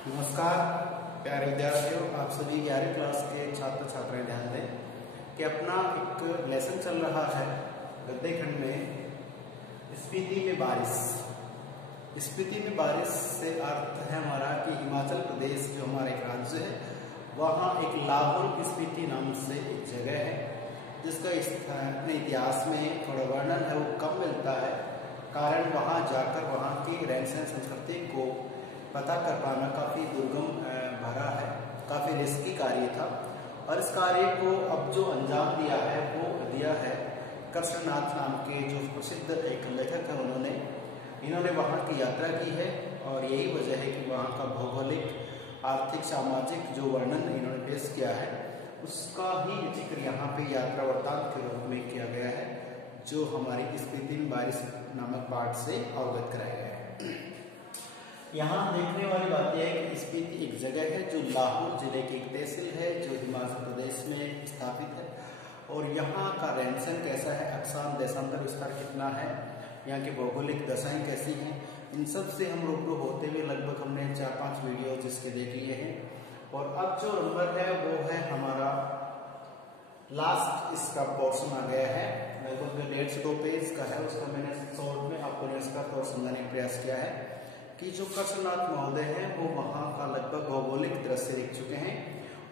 नमस्कार प्यारे विद्यार्थियों, आप सभी 11वीं क्लास के छात्र छात्राएं ध्यान दें कि अपना एक लेसन चल रहा है गद्य खंड में स्पीति में बारिश। स्पीति में बारिश से अर्थ है हमारा कि हिमाचल प्रदेश जो हमारा एक राज्य है वहाँ एक लाहौल स्पीति नाम से एक जगह है जिसका इतिहास में थोड़ा वर्णन है वो कम मिलता है। कारण वहाँ जाकर वहाँ की रहन सहन संस्कृति को पता कर पाना काफ़ी दुर्गम भरा है, काफ़ी रिस्की कार्य था। और इस कार्य को अब जो अंजाम दिया है वो दिया है कृष्णनाथ नाम के जो प्रसिद्ध एक लेखक है इन्होंने वहाँ की यात्रा की है। और यही वजह है कि वहाँ का भौगोलिक, आर्थिक, सामाजिक जो वर्णन इन्होंने पेश किया है उसका ही जिक्र यहाँ पे यात्रा वृत्तांत के रूप में किया गया है, जो हमारी स्पीति में बारिश नामक पाठ से अवगत कराया गया है। यहाँ देखने वाली बात यह है कि स्पीति एक जगह है जो लाहौल जिले की एक तहसील है जो हिमाचल प्रदेश में स्थापित है। और यहाँ का रहन सहन कैसा है, अक्षांश देशांतर विस्तार कितना है, यहाँ की भौगोलिक दशाएं कैसी हैं, इन सब से हम रूबरू होते हुए लगभग हमने 4-5 वीडियो जिसके देख लिए हैं। और अब जो नंबर है वो है हमारा लास्ट, इसका पोर्शन आ गया है लगभग 1.5 से 2 पेज का है। उसका मैंने शॉर्ट में आपको इसका थोड़ा समझाने का प्रयास किया है कि जो कृष्णनाथ महोदय हैं वो वहाँ का लगभग भौगोलिक दृश्य देख चुके हैं।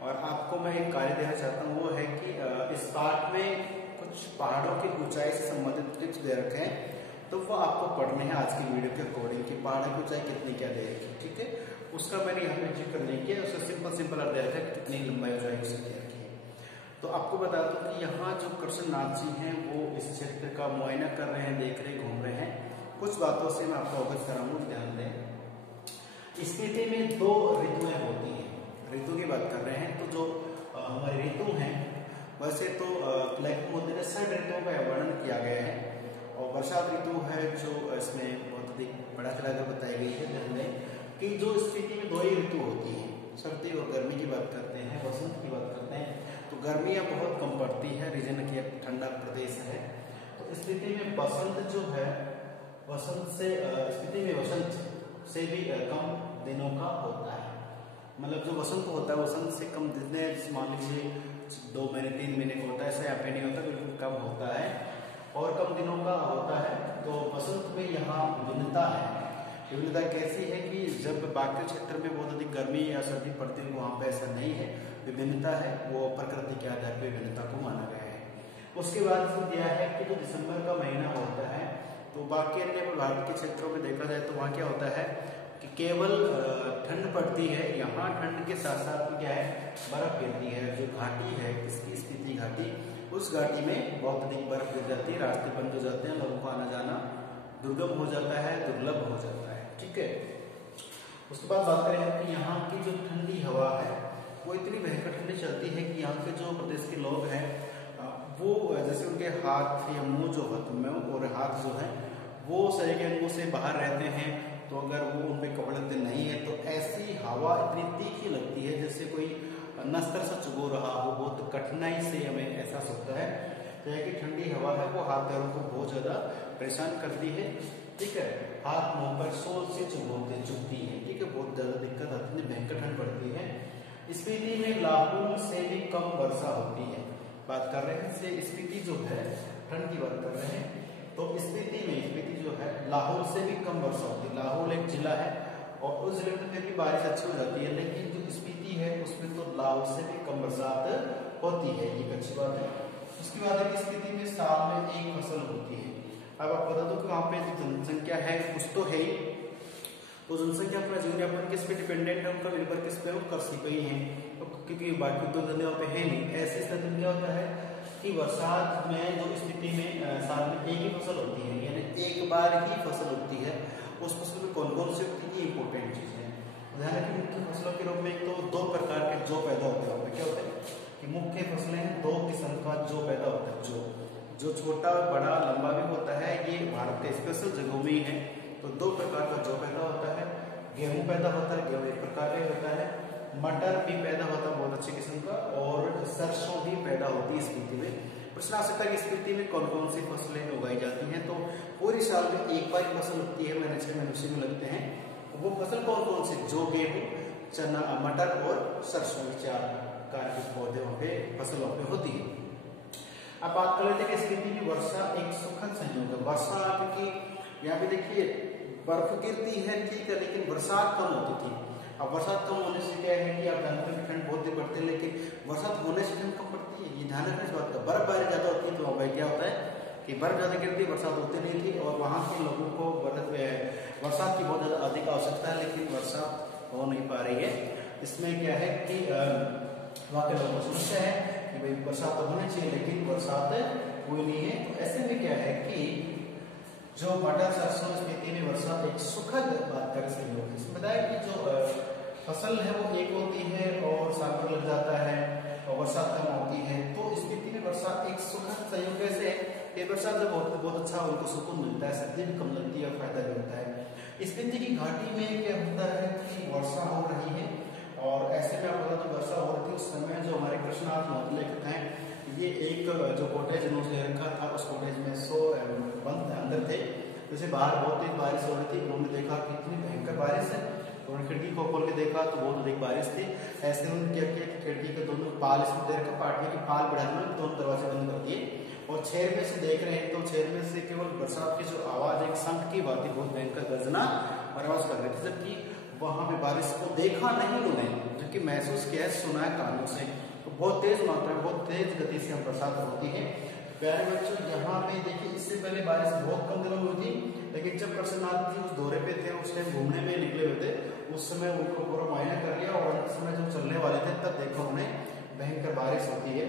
और आपको मैं एक कार्य देना चाहता हूँ, वो है कि इस पाठ में कुछ पहाड़ों की ऊंचाई से संबंधित टिप्स दे रखे हैं, तो वो आपको पढ़ने हैं आज की वीडियो के अकॉर्डिंग कि पहाड़ों की ऊंचाई कितनी क्या दे रखी है। ठीक है, उसका मैंने यहाँ पे जिक्र नहीं किया, उसका सिंपल दे रखा है कि कितनी लंबाई ऊंचाई उसकी दे रखी है। तो आपको बता दूं कि यहाँ जो कृष्णनाथ जी हैं वो इस क्षेत्र का मुआयना कर रहे हैं, देख रहे, घूम रहे हैं। कुछ बातों से मैं आपको अवगत कराऊंगा, ध्यान दें। स्पीति में 2 ऋतुएं होती हैं। ऋतु की बात कर रहे हैं तो जो हमारे ऋतु हैं वैसे तो लेखक महोदय ने 6 ऋतुओं का वर्णन किया गया है। और बरसात ऋतु है जो इसमें बहुत अधिक बड़ा चढ़ाकर बताई गई है। ध्यान दें कि जो स्पीति में 2 ही ऋतु होती हैं, सर्दी और गर्मी की बात करते हैं, वसंत की बात करते हैं तो गर्मियाँ बहुत कम पड़ती है, रीजन की ठंडा प्रदेश है। तो स्थिति में बसंत जो है, वसंत से स्थिति में वसंत से भी कम दिनों का होता है। मतलब जो वसंत होता है वसंत से कम दिन, मान लीजिए 2 महीने 3 महीने का होता है, ऐसा यहाँ पे नहीं होता, बिल्कुल कम होता है और कम दिनों का होता है। तो वसंत में यहाँ विभिन्नता है। विभिन्नता कैसी है कि जब बाकी क्षेत्र में बहुत अधिक गर्मी या सर्दी पड़ती है वहाँ पे ऐसा नहीं है, विभिन्नता है, वो प्रकृति के आधार पर विभिन्नता को माना गया है। उसके बाद इसमें दिया है कि जो दिसंबर का महीना होता है तो बाकी अन्य भारत के क्षेत्रों में देखा जाए तो वहाँ क्या होता है कि केवल ठंड पड़ती है। यहाँ ठंड के साथ साथ क्या है, बर्फ गिरती है। जो घाटी है इसकी स्पीति घाटी, उस घाटी में बहुत अधिक बर्फ गिर जाती है, रास्ते बंद हो जाते हैं, लोगों को आना जाना दुर्गम हो जाता है, दुर्लभ हो जाता है। ठीक है, उसके बाद बात करें कि यहाँ की जो ठंडी हवा है वो इतनी भयंकर ठंडी चलती है कि यहाँ के जो प्रदेश के लोग हैं वो जैसे उनके हाथ या मुंह जो और हाथ जो है वो शरीर के अंगों से बाहर रहते हैं, तो अगर वो उन पे कपड़े लगते नहीं है तो ऐसी हवा इतनी तीखी लगती है जैसे कोई नस्तर से चुभो रहा हो, बहुत कठिनाई से हमें एहसास होता है। तो यह कि ठंडी हवा है वो हाथ पैरों को बहुत ज्यादा परेशान करती है। ठीक है, हाथ मुंह पर सोल से चुभती है। ठीक है, बहुत ज्यादा दिक्कत आती है, भयंकर ठंड पड़ती है। स्पीति में लाहौल से भी कम वर्षा होती है। बात कर रहे हैं स्पीति जो है, ठंड की बात कर रहे हैं तो स्पीति जो है लाहौल से भी कम वर्षा होती है। लाहौल एक जिला है और उस जिले में फिर भी बारिश अच्छी हो जाती है, लेकिन जो स्पीति है उसमें तो लाहौल से भी कम बरसात होती है, ये अच्छी बात है। उसके बाद है कि स्पीति में साल में 1 फसल होती है। अब आप बता दो कि वहाँ पे जो जनसंख्या है कुछ तो है ही, तो जनसंख्या अपना जीवन यापन किस पे डिपेंडेंट है, उनका निर्भर किस पे, कृषि पे ही है, क्योंकि बाकी उद्योग धंधे वहाँ पे है नहीं। ऐसी स्थिति में क्या होता है कि बरसात में जो स्थिति में साल में 1 ही फसल होती है, यानी एक बार ही फसल होती है। उस फसल में कौन कौन सी होती है, इंपॉर्टेंट चीज है। ध्यान रखिए, मुख्य फसलों के रूप में एक तो 2 प्रकार के जौ पैदा होते हैं। क्या होता है कि मुख्य फसलें 2 किस्म का जौ पैदा होता है। जो छोटा, बड़ा, लंबा भी होता है, ये भारत के स्पेशल जगहों में ही है। तो 2 प्रकार का जौ पैदा होता है। गेहूं पैदा होता है, गेहूं एक प्रकार का होता है। मटर भी पैदा होता है बहुत अच्छे किस्म का, और सरसों भी पैदा होती है स्पीति में। प्रश्न आ सकता है कि स्पीति में कौन कौन सी फसलें उगाई जाती हैं। तो पूरी साल में एक बार फसल उगती है, महीने 6 महीने उसी में लगते हैं। वो फसल कौन कौन सी, जो गेहूं चना, मटर और सरसों की 4 प्रकार के पौधे वहाँ पे फसल वहाँ पे होती है। अब बात कर लेते हैं कि स्पीति में वर्षा एक सुखद संयोग है। वर्षा क्योंकि यहाँ पे देखिए बर्फ गिरती है ठीक है, लेकिन बरसात कम होती थी। अब बरसात कम होने से क्या है कि आप जानते हैं ठंड बहुत देर पड़ती है, लेकिन बरसात होने से ठंड कम पड़ती है, ये ध्यान रखना इस बात का। बर्फबारी ज्यादा होती है तो वहाँ क्या होता है कि बर्फ ज्यादा गिरती है, बरसात होती नहीं थी, और वहाँ के लोगों को बरसात की बहुत ज्यादा अधिक आवश्यकता है, लेकिन बरसात हो नहीं पा रही है। इसमें क्या है कि वहाँ के लोगों को समस्या है कि भाई बरसात तो होनी चाहिए, लेकिन बरसात हुई नहीं है। तो ऐसे में क्या है कि जो मटर, सरसों, स्पीति में वर्षा एक सुखद बात कर संयोग। इसमें बताया कि जो फसल है वो एक होती है और साल भर लग जाता है और बरसात कम होती है, तो स्पीति में वर्षा एक सुखद संयोग कैसे है कि बरसात जब होती है बहुत अच्छा उनको सुकून मिलता है, सर्दी भी कम लगती है और फायदा भी होता है। स्पीति की घाटी में क्या होता है कि वर्षा हो रही है, और ऐसे में आपको जो वर्षा हो रही थी उस समय जो हमारे कृष्णनाथ महोदय लिखते हैं, ये एक जो कॉटेज इन्होंने रखा था, उस कॉटेज में 100 बंद अंदर थे। जैसे बाहर बहुत तेज बारिश हो रही थी, उन्होंने देखा कि इतनी भयंकर बारिश है, उन्होंने खिड़की को खोल के देखा तो बहुत अधिक बारिश थी। ऐसे उन्होंने क्या किया कि खिड़की के दोनों पाल इसमें दे रखा, पाटने की पाल बढ़ाने में दोनों दरवाजे बंद कर दिए, और छेर में से देख रहे हैं तो छेर में से केवल बरसात की जो आवाज एक शंख की बात है, बहुत भयंकर गर्जना और आवाज कर रही थी, जबकि वहां पे बारिश को देखा नहीं उन्होंने, जबकि महसूस किया है, सुना है कानों से। तो बहुत तेज मात्रा में, बहुत तेज गति से बरसात होती है। प्यारे बच्चों, यहाँ पे देखिए इससे पहले बारिश बहुत कम दिनों में हुई थी, लेकिन जब कृष्णनाथ जी उस दौरे पे थे, उस टाइम घूमने में निकले हुए थे, उस समय उनको पूरा मुआयना कर लिया, और अंत समय जब चलने वाले थे तब देखा उन्हें भयंकर बारिश होती है।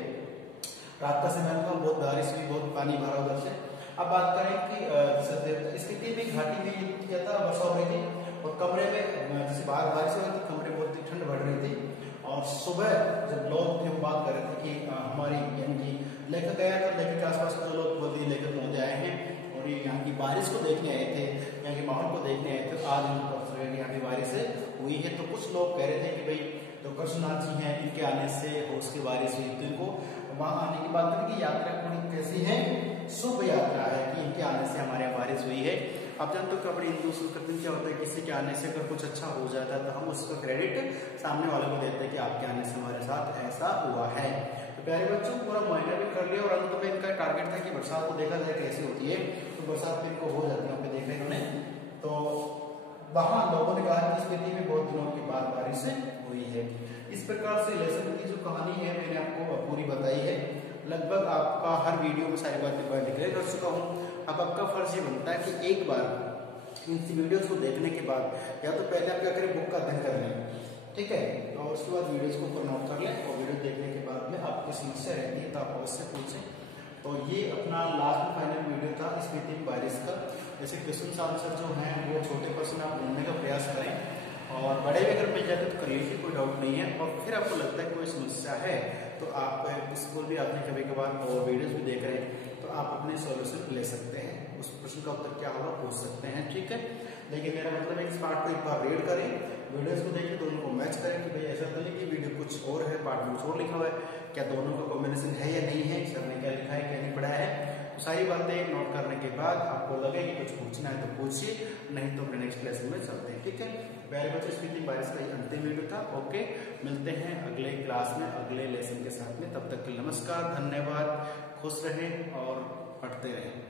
रात का समय था, बहुत बारिश हुई, बहुत पानी भरा उधर से। अब बात करें कि स्थिति में घाटी में क्या था, वर्षा हो रही थी, और कमरे में जैसे बाहर बारिश हो रही थी, कमरे बहुत ठंड बढ़ रही थी, और सुबह जब लोग थे वो बात कर रहे थे कि हमारी यानी कि लेखक आया था, लेखक के आसपास जो लोग बोलते लेखक पहुंच आए हैं और ये यहाँ की बारिश को देखने आए थे, यहाँ के माहौल को देखने आए थे, आज यहाँ की बारिश हुई है। तो कुछ लोग कह रहे थे कि भाई तो कृष्णनाथ जी हैं, इनके आने से उसकी बारिश हुई, तो इनको वहां आने की बात करें कि यात्रा कैसी है, शुभ यात्रा है कि इनके आने से हमारे यहाँ बारिश हुई है। आप जानते हो कि अपनी हिंदू संस्कृति में क्या होता है, किसी के आने से अगर कुछ अच्छा हो जाता है तो हम उसका क्रेडिट सामने वाले को देते हैं कि आपके आने से हमारे साथ ऐसा हुआ है। तो प्यारे बच्चों, पूरा मुआयना भी कर लिया, और अंत में इनका टारगेट था कि बरसात को देखा जाए कैसी होती है। तो बरसात इनको हो जाती है, पे देख रहे इन्होंने, तो वहां लोगों ने कहा कि स्पीति में बहुत दिनों के बाद बारिश हुई है। इस प्रकार से लेसन की जो कहानी है मैंने आपको पूरी बताई है। लगभग आपका हर वीडियो में सारी बातें डिक्लेयर कर चुका हूँ। अब आपका फर्ज ये बनता है कि एक बार इन वीडियोस को देखने के बाद या तो पहले आप क्या करें, बुक का अध्ययन कर लें, ठीक है, और उसके बाद वीडियोस को ऊपर नोट कर लें, और वीडियो देखने के बाद में आपकी समस्या रहती है तो आप अवश्य पूछें। तो ये अपना लास्ट फाइनल वीडियो था स्पीति में बारिश का। जैसे क्वेश्चन आंसर जो हैं वो छोटे क्वेश्चन आप ढूंढने का प्रयास करें, और बड़े भी अगर मिल जाते तो करिए, कोई डाउट नहीं है। और फिर आपको लगता है कोई समस्या है तो आप स्कूल भी आपने कभी कभार और वीडियोस भी देख रहे हैं तो आप अपने सॉल्यूशन ले सकते हैं, उस प्रश्न का उत्तर क्या होगा पूछ सकते हैं, ठीक है। लेकिन मेरा मतलब है इस पार्ट को एक बार रीड करें, वीडियोस को देखिए, दोनों को मैच करें कि भाई ऐसा तो नहीं कि वीडियो कुछ और है पार्ट में कुछ और लिखा हुआ है, क्या दोनों का कॉम्बिनेशन है या नहीं है, सर ने क्या लिखा है क्या नहीं पढ़ा है। तो सारी बातें नोट करने के बाद आपको लगे कि कुछ पूछना है तो पूछिए, नहीं तो अपने नेक्स्ट लेसन में चलते हैं, ठीक है। प्यारे बच्चों, स्पीति बारिश का अंतिम वीडियो था। ओके, मिलते हैं अगले क्लास में अगले लेसन के साथ में, तब तक के लिए नमस्कार, धन्यवाद, खुश रहें और पढ़ते रहें।